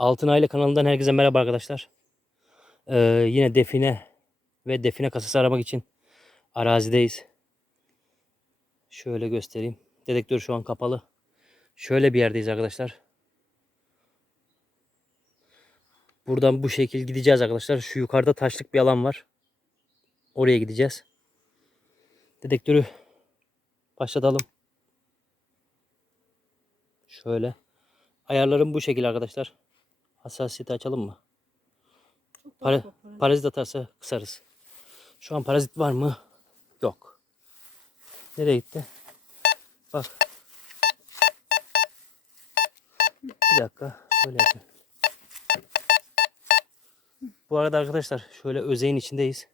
Altın Aile kanalından herkese merhaba arkadaşlar. Ee, yine define ve define kasası aramak için arazideyiz. Şöyle göstereyim. Dedektör şu an kapalı. Şöyle bir yerdeyiz arkadaşlar. Buradan bu şekil gideceğiz arkadaşlar. Şu yukarıda taşlık bir alan var. Oraya gideceğiz. Dedektörü başlatalım. Şöyle. Ayarlarım bu şekil arkadaşlar. Hassasiyeti açalım mı? Para, parazit atarsa kısarız. Şu an parazit var mı? Yok. Nereye gitti? Bak. Bir dakika. Şöyle yapayım. Bu arada arkadaşlar şöyle özeğin içindeyiz.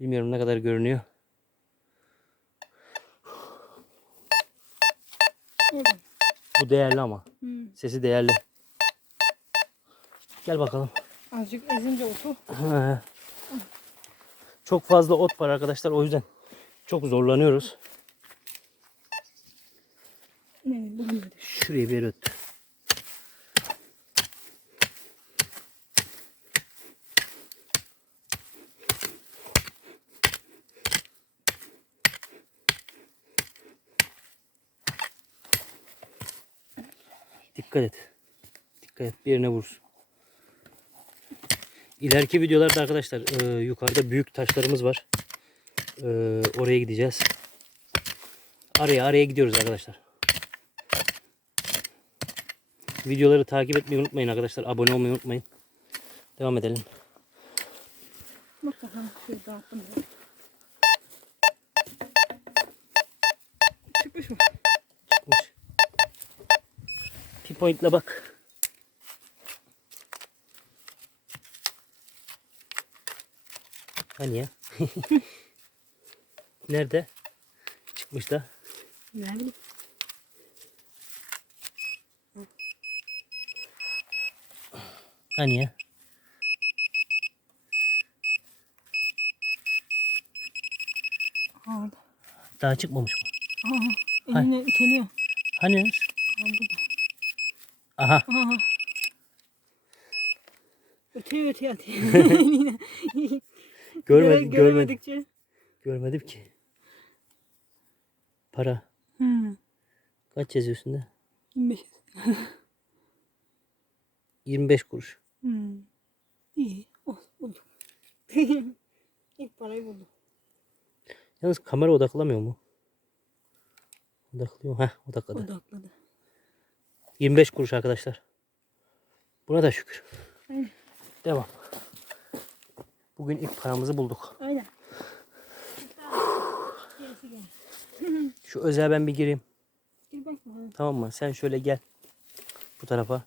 Bilmiyorum ne kadar görünüyor. Bu değerli ama. Hmm. Sesi değerli. Gel bakalım. Azıcık ezince otu. He. Çok fazla ot var arkadaşlar. O yüzden çok zorlanıyoruz. Şuraya bir öttü. Dikkat et. Dikkat et. Bir yerine vursun. İleriki videolarda arkadaşlar e, yukarıda büyük taşlarımız var. E, oraya gideceğiz. Araya araya gidiyoruz arkadaşlar. Videoları takip etmeyi unutmayın arkadaşlar. Abone olmayı unutmayın. Devam edelim. Dağıttım. ben. Çıkmış mı? Çıkmış. Pinpoint'la bak. Hani ya? Nerede? Çıkmış da. Ne bileyim. Hani ya? Orada. Daha çıkmamış mı? Aa, eline iteliyor. Hani? Burada. Aha. Aa. Öteye öteye Görmedim, Göre- görmedim. göremedikçe. Görmedim ki. Para. Hmm. Kaç yazıyor üstünde? 25. 25 kuruş. Hmm. İyi. Oh, buldum. İlk parayı buldum. Yalnız kamera odaklamıyor mu? Odaklıyor. Heh odakladı. Odakladı. 25 kuruş arkadaşlar. Buna da şükür. Aynen. Devam. Bugün ilk paramızı bulduk. Aynen. Şu özel ben bir gireyim. Gel bak bakalım. Tamam mı? Sen şöyle gel. Bu tarafa.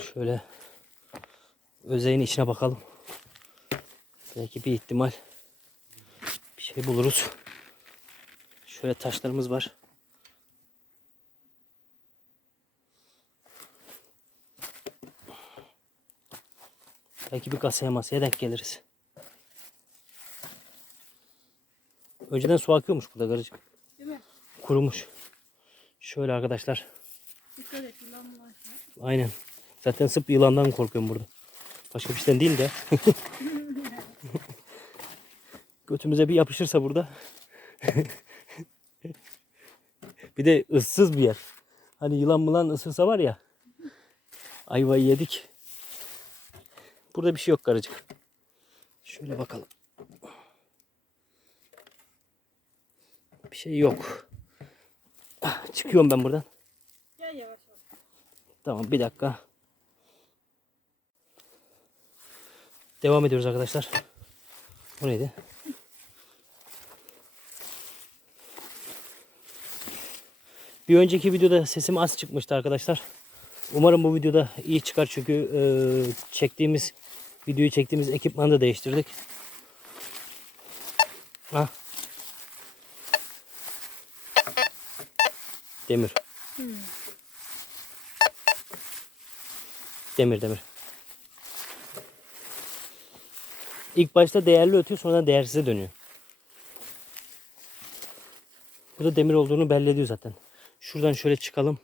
Şöyle özeğin içine bakalım. Belki bir ihtimal bir şey buluruz. Şöyle taşlarımız var. Belki bir kasaya masaya denk geliriz. Önceden su akıyormuş burada garıcık. Değil mi? Kurumuş. Şöyle arkadaşlar. Dikkat et. Yılan var. Aynen. Zaten sıp yılandan korkuyorum burada. Başka bir şeyden değil de. Götümüze bir yapışırsa burada. bir de ıssız bir yer. Hani yılan mılan ısırsa var ya. Ayvayı yedik. Burada bir şey yok karıcık. Şöyle bakalım. Bir şey yok. Ah, Çıkıyorum ben buradan. Gel yavaş yavaş. Tamam bir dakika. Devam ediyoruz arkadaşlar. Bu neydi? Bir önceki videoda sesim az çıkmıştı arkadaşlar. Umarım bu videoda iyi çıkar çünkü e, çektiğimiz videoyu çektiğimiz ekipmanı da değiştirdik. Ha. Demir. Demir demir. İlk başta değerli ötüyor sonra değersize dönüyor. Bu da demir olduğunu belli ediyor zaten. Şuradan şöyle çıkalım.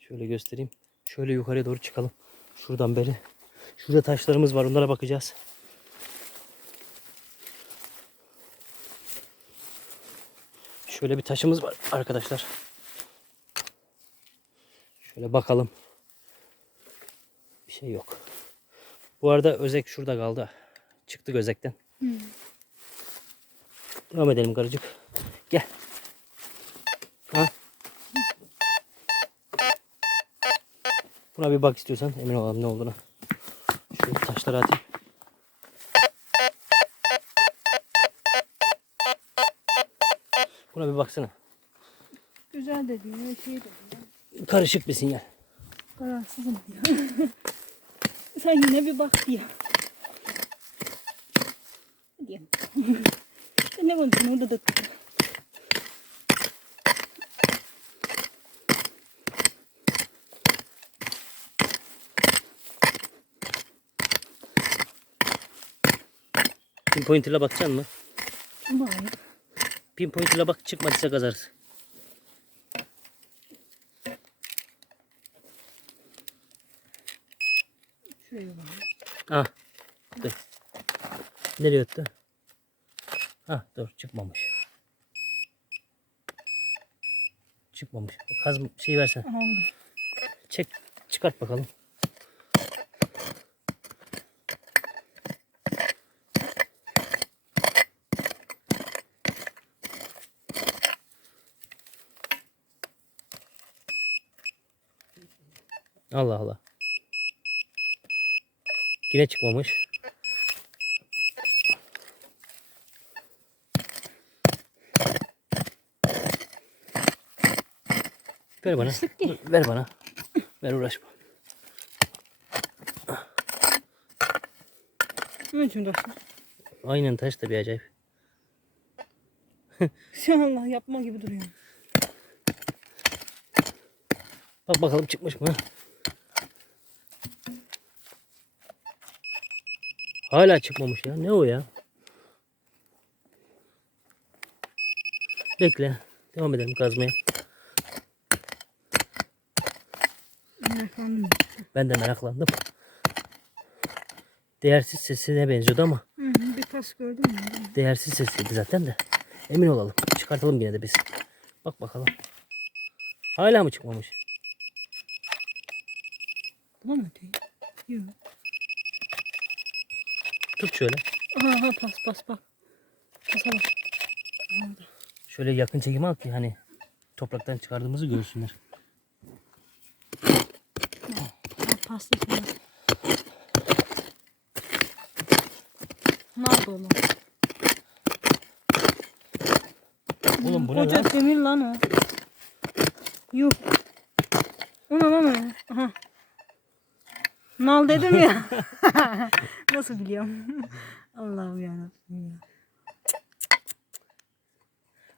Şöyle göstereyim. Şöyle yukarıya doğru çıkalım. Şuradan beri. Şurada taşlarımız var. Onlara bakacağız. Şöyle bir taşımız var arkadaşlar. Şöyle bakalım. Bir şey yok. Bu arada özek şurada kaldı. Çıktı gözekten. Devam edelim karıcık. Gel. Ha? Buna bir bak istiyorsan emin olalım ne olduğuna. Taşları atayım. Buna bir baksana. Güzel de diyor, şey de diyor. Karışık bir sinyal. Kararsızım diyor. Sen yine bir bak diyor. Diyeyim. Sen ne konuşuyorsun orada da Pinpointer'la bakacaksın mı? Bari. Pinpointer'la bak çıkmadıysa kazarız. Şuraya bak. Ah. Dur. Nereye öttü? Ah dur çıkmamış. Çıkmamış. Kaz şey versen. Çek. Çıkart bakalım. Allah Allah. Yine çıkmamış. Ver bana. Ver bana. Ver uğraşma. İçin uğraştın? Aynen taş da bir acayip. Şu Allah yapma gibi duruyor. Bak bakalım çıkmış mı? Hala çıkmamış ya. Ne o ya? Bekle. Devam edelim kazmaya. Meraklandım. Ben de meraklandım. Değersiz sesine benziyordu ama Hı hı, bir tas gördün mü? değersiz sesiydi zaten de. Emin olalım. Çıkartalım yine de biz. Bak bakalım. Hala mı çıkmamış? Öteyim? Yok. Tut şöyle. Aha, aha pas pas bak. Pasa bak. Oldu. Şöyle yakın çekim al ki hani topraktan çıkardığımızı görsünler. Pasta sana. Nerede oğlum? Oğlum bu ne Koca lan? demir lan o. Yuh. O ne lan o? Aha. Nal dedim ya. Nasıl biliyorum? Allah'ım yarabbim ya.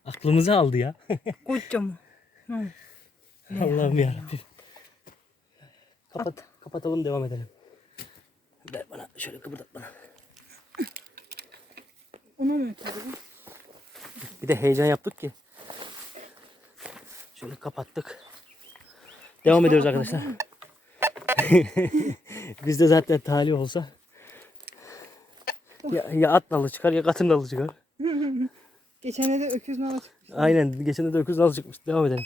Aklımızı aldı ya. Kocaman. Hı. Allah'ım yarabbim. Kapat, kapatalım devam edelim. Ver bana şöyle kıpırdat bana. Ona mı ötüyor? Bir de heyecan yaptık ki. Şöyle kapattık. Devam ediyoruz arkadaşlar. Bizde zaten talih olsa ya, ya at nalı çıkar ya katın nalı çıkar. Geçen de öküz nalı çıkmış. Aynen geçen de öküz nalı çıkmış. Devam edelim.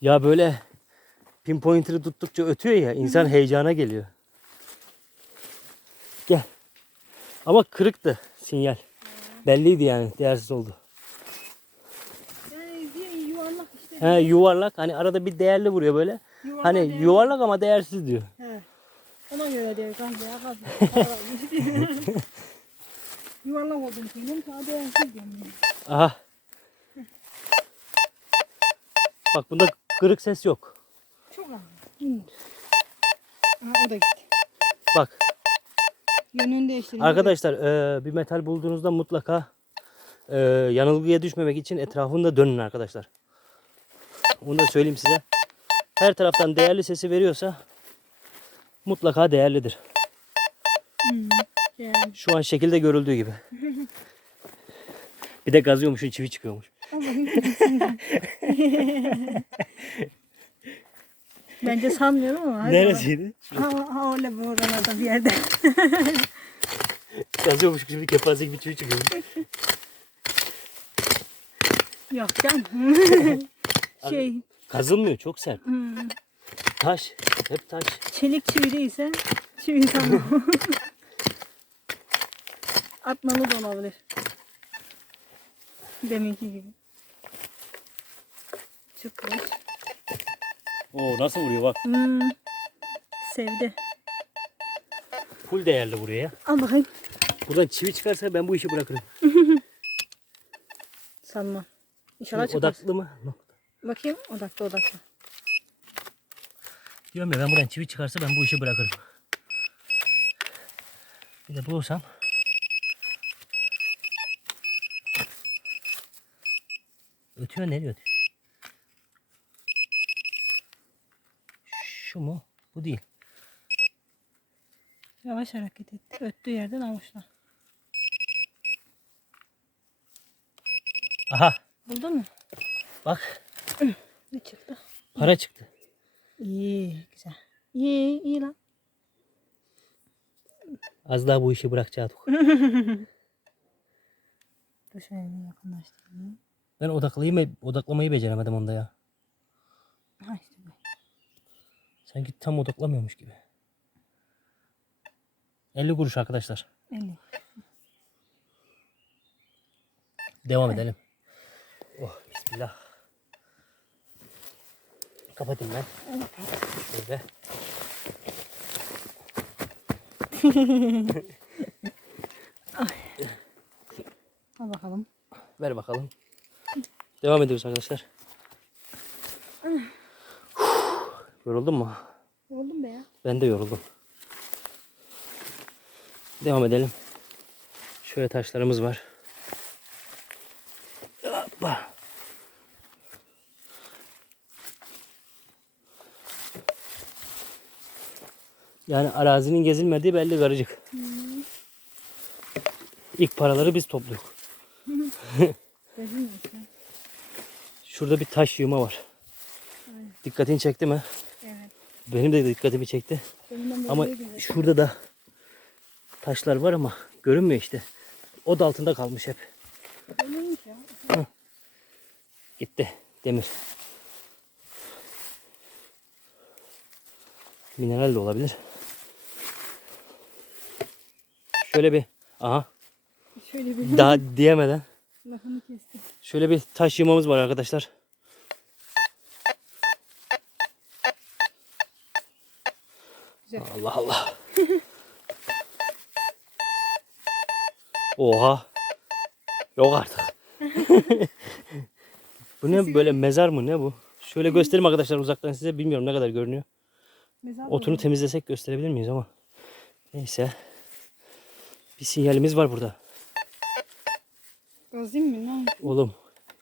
Ya böyle pinpointer'ı tuttukça ötüyor ya insan heyecana geliyor. Gel. Ama kırıktı sinyal. Belliydi yani değersiz oldu. Yani yuvarlak işte. He yuvarlak hani arada bir değerli vuruyor böyle. Yuvarlak Hani değerli. yuvarlak ama değersiz diyor. He. Ona göre diyor kanka ya kanka. Yuvarlak oldum senin. Daha değersiz diyorum. Aha. Bak bunda kırık ses yok. Çok ağır. Hı. Aha o da gitti. Bak Yönünü değiştirince. arkadaşlar eee, bir metal bulduğunuzda mutlaka eee, yanılgıya düşmemek için etrafında dönün arkadaşlar. Onu da söyleyeyim size. Her taraftan değerli sesi veriyorsa mutlaka değerlidir. Yani. Şu an şekilde görüldüğü gibi. Bir de gazıyormuşun çivi çıkıyormuş. Bence sanmıyorum ama. Neresiydi? Ha, ha öyle bu oralarda bir yerde. Yazıyormuş şimdi kepaze gibi tüy çıkıyor. Yok canım. şey Kazılmıyor çok sert. hmm, Taş. Hep taş. çelik çivi değilse çivi tamam. Atmalı da olabilir. Deminki gibi. Çıkmış. Oo nasıl vuruyor bak. Hmm, sevdi. Full değerli buraya. ya. Al bakayım. Buradan çivi çıkarsa ben bu işi bırakırım. Sanma. İnşallah çıkmaz. odaklı mı? Bakayım odaklı odaklı. Diyorum ya ben buradan çivi çıkarsa ben bu işi bırakırım. Bir de bulursam. Ötüyor nereye ötüyor? Şu mu? Bu değil. Yavaş hareket etti. Öttüğü yerden avuçla. Aha Buldun mu? bak Ne çıktı? para çıktı. İyi güzel. İyi iyi lan. Az daha bu işi bırakacaktık. Dur şöyle yakınlaştırayım. Ben odaklamayı, odaklamayı beceremedim onda ya. Ha işte bu. Sanki tam odaklamıyormuş gibi. 50 kuruş arkadaşlar. Elli. Devam edelim. Oh bismillah. Kapatayım ben. Şöyle. Al bakalım. Ver bakalım. Devam ediyoruz arkadaşlar. Yoruldun mu? Oldum be ya. Ben de yoruldum. Devam edelim. Şöyle taşlarımız var. Yani arazinin gezilmediği belli garıcık. İlk paraları biz işte? Şurada bir taş yığma var. Dikkatini çekti mi? Evet. Benim de dikkatimi çekti. Benim Ama şurada da taşlar var ama görünmüyor işte. O da altında kalmış hep. Gitti demir. Mineral de olabilir. Şöyle bir aha Şöyle bir daha diyemeden lafını kestim. şöyle bir taş yığmamız var arkadaşlar. Güzel. Allah Allah. Oha. Yok artık. bu ne böyle mezar mı ne bu? Şöyle göstereyim arkadaşlar uzaktan size. Bilmiyorum ne kadar görünüyor. Mezar Otunu temizlesek gösterebilir miyiz ama. Neyse. Bir sinyalimiz var burada. Gazayım mı? Ne? Oğlum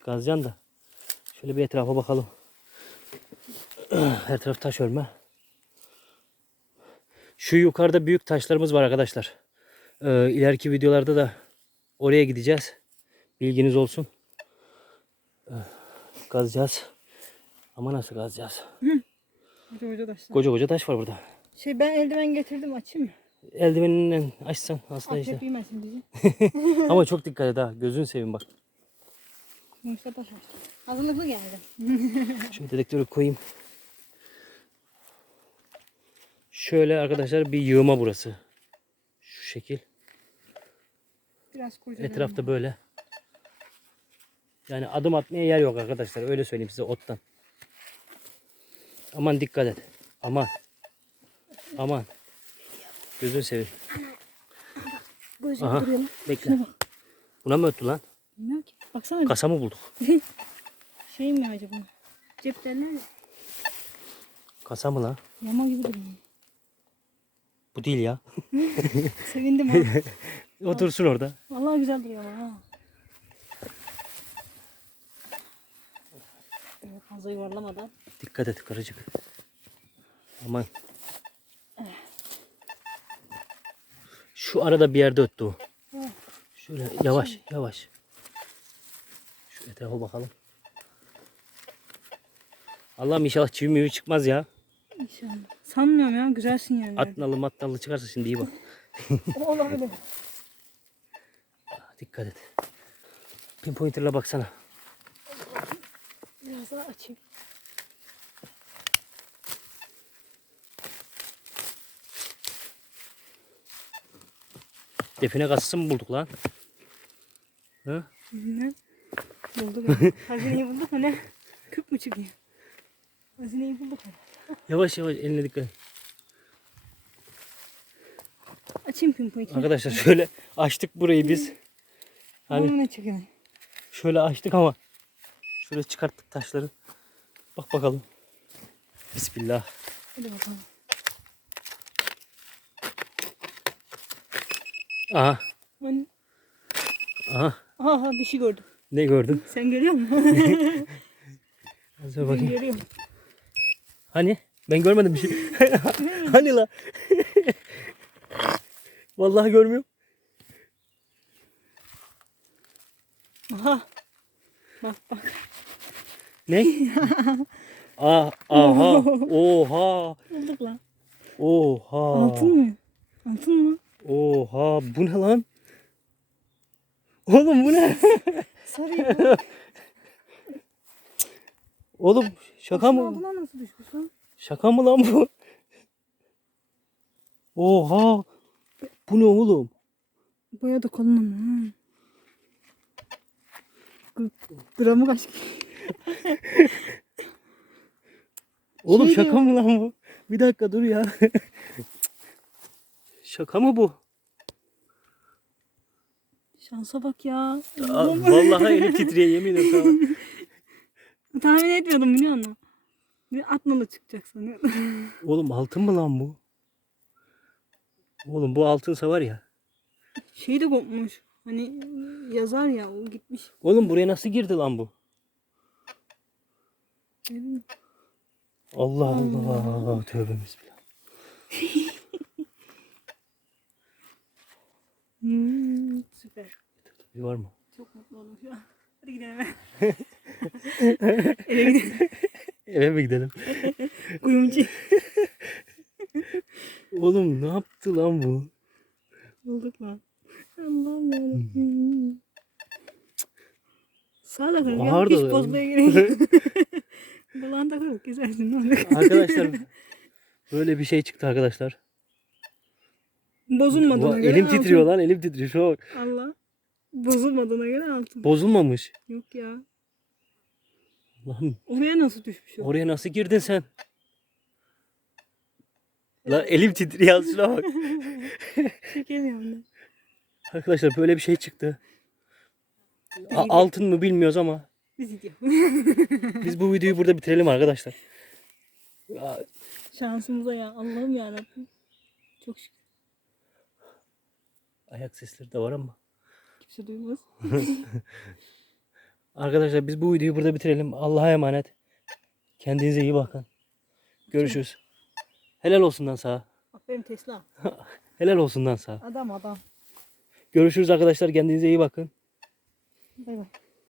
gazcan da. Şöyle bir etrafa bakalım. Her taraf taş örme. Şu yukarıda büyük taşlarımız var arkadaşlar. Ee, ileriki videolarda da oraya gideceğiz. Bilginiz olsun. Ee, Kazacağız. Ama nasıl kazacağız? Taşlar. Koca koca taş var burada. Şey ben eldiven getirdim açayım mı? Eldiveninden açsan aslında işte. Akrep yemesin bizi. Ama çok dikkat et ha. Gözün seveyim bak. Açtı. Hazırlıklı geldi. Şu dedektörü koyayım. Şöyle arkadaşlar bir yığma burası. Şu şekil. Biraz. Etrafta böyle. Yani adım atmaya yer yok arkadaşlar. Öyle söyleyeyim size ottan. Aman dikkat et. Aman. Aman. Gözün seveyim. Gözü Aha. duruyor lan. Bekle. Buna mı öttü lan? Bilmiyorum ki. Baksana Kasa mı bulduk? şey mi acaba? Cep derler ya. Kasa mı lan? Yama gibi duruyor. Bu değil ya. Sevindim ha. Otursun orada. Vallahi güzel duruyor ama ha. Fazla yuvarlamadan. Dikkat et karıcık. Aman. Şu arada bir yerde öttü o. Şöyle yavaş yavaş. Şu etrafa bakalım. Allah'ım inşallah çivi mivi çıkmaz ya. İnşallah. Sanmıyorum ya. Güzel sinyal. Atnalı matnalı çıkarsa şimdi iyi bak. Olabilir. Dikkat et. Pinpointer'la baksana. Biraz daha açayım. Define kasası mı bulduk lan? Hı? Ne? Bulduk. Hazineyi bulduk mu ne? Küp mü çıkıyor? Hazineyi bulduk mu? Yavaş yavaş eline dikkat et. Açayım pinpoint'i. Arkadaşlar şöyle açtık burayı biz. Hani ne çıkıyor? şöyle açtık ama şöyle çıkarttık taşları. Bak bakalım. Bismillah. Hadi bakalım. Aha. Hani... Aha. Aha bir şey gördüm. Ne gördün? Sen görüyor musun? Hadi ben bakayım. görüyorum. Hani? Ben görmedim bir şey. hani la? Vallahi görmüyorum. Aha. Bak bak. Ne? Aa, aha. Oha. Bulduk lan. Oha. Altın mı? Altın mı? Oha. Bu ne lan? Oğlum bu ne? Sarı bu. Oğlum şaka mı? Altına nasıl düşmüş lan? Şaka mı lan bu? Oha. Bu ne oğlum? Baya da kalın ama. Gramı kaç? Oğlum Şey şaka diyor. mı lan bu? Bir dakika dur ya. şaka mı bu? Şansa bak ya. Aa. Vallahi elim titriyor yemin ederim. Tahmin etmiyordum biliyor musun? Bir atmalı çıkacak sanıyordum. Oğlum altın mı lan bu? Oğlum bu altınsa var ya. Şey de kopmuş. Hani yazar ya o gitmiş. Oğlum buraya nasıl girdi lan bu? Bileyim. Allah Allah. Tövbe bismillah. Hmm, süper. Bir var mı? Çok mutlu oldum şu an. Hadi gidelim. Eve gidelim. Eve mi gidelim? Kuyumcu. Oğlum ne yaptı lan bu? Bulduk lan. Allah'ım yarabbim. Sağ da kırık ya. Ağır da Hiç ya. bozmaya gerek yok. Kulağın da kırık. Olacak? Arkadaşlar böyle bir şey çıktı arkadaşlar. Bozulmadığına Va- göre elim altın. titriyor lan elim titriyor. Şuna bak. Allah. Bozulmadığına göre altın. Bozulmamış. Yok ya. Lan Oraya nasıl düşmüş o? oraya nasıl girdin sen? Lan elim titriyor şuna bak. Çekemiyorum ben. Arkadaşlar böyle bir şey çıktı. A- altın mı bilmiyoruz ama Biz gidiyoruz. biz bu videoyu burada bitirelim arkadaşlar. Şansımıza ya. Allah'ım yarabbim. Çok şükür. Ayak sesleri de var ama. Kimse duymaz. Arkadaşlar biz bu videoyu burada bitirelim. Allah'a emanet. Kendinize iyi bakın. Görüşürüz. Helal olsun lan sağ. Aferin Tesla. Helal olsun lan sağ. Adam adam. Görüşürüz arkadaşlar. Kendinize iyi bakın. Bay bay.